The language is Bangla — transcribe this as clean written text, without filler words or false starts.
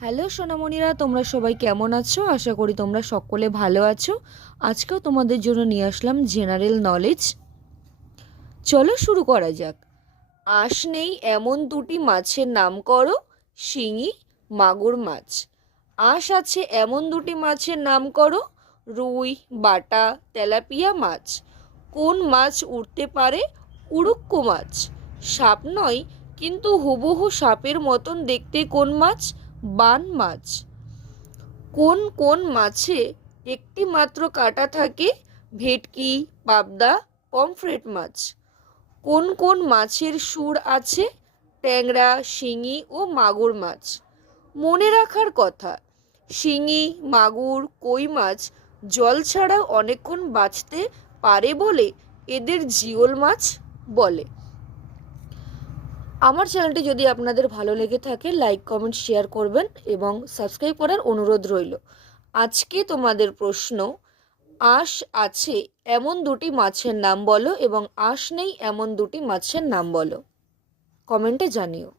হ্যালো সোনামণিরা, তোমরা সবাই কেমন আছো? আশা করি তোমরা সকলে ভালো আছো। আজকেও তোমাদের জন্য নিয়ে আসলাম জেনারেল নলেজ। চলো শুরু করা যাক। আঁশ নেই এমন দুটি মাছের নাম করো, শিঙি, মাগুর মাছ। আঁশ আছে এমন দুটি মাছের নাম করো, রুই, বাটা, তেলাপিয়া মাছ। কোন মাছ উড়তে পারে? উড়ুক্কু মাছ। সাপ নয়, কিন্তু হুবহু সাপের মতন দেখতে কোন মাছ? বান মাছ। কোন কোন মাছে একটি মাত্র কাঁটা থাকে? ভেটকি, পাবদা, পমফ্রেট মাছ। কোন কোন মাছের সুর আছে? ট্যাংরা, শিঙি ও মাগুর মাছ। মনে রাখার কথা, শিঙি, মাগুর, কই মাছ জল ছাড়াও অনেকক্ষণ বাঁচতে পারে বলে এদের জিওল মাছ বলে। আমার চ্যানেলটি যদি আপনাদের ভালো লেগে থাকে, লাইক, কমেন্ট, শেয়ার করবেন এবং সাবস্ক্রাইব করার অনুরোধ রইল। আজকে তোমাদের প্রশ্ন, আঁশ আছে এমন দুটি মাছের নাম বলো এবং আঁশ নেই এমন দুটি মাছের নাম বলো। কমেন্টে জানিও।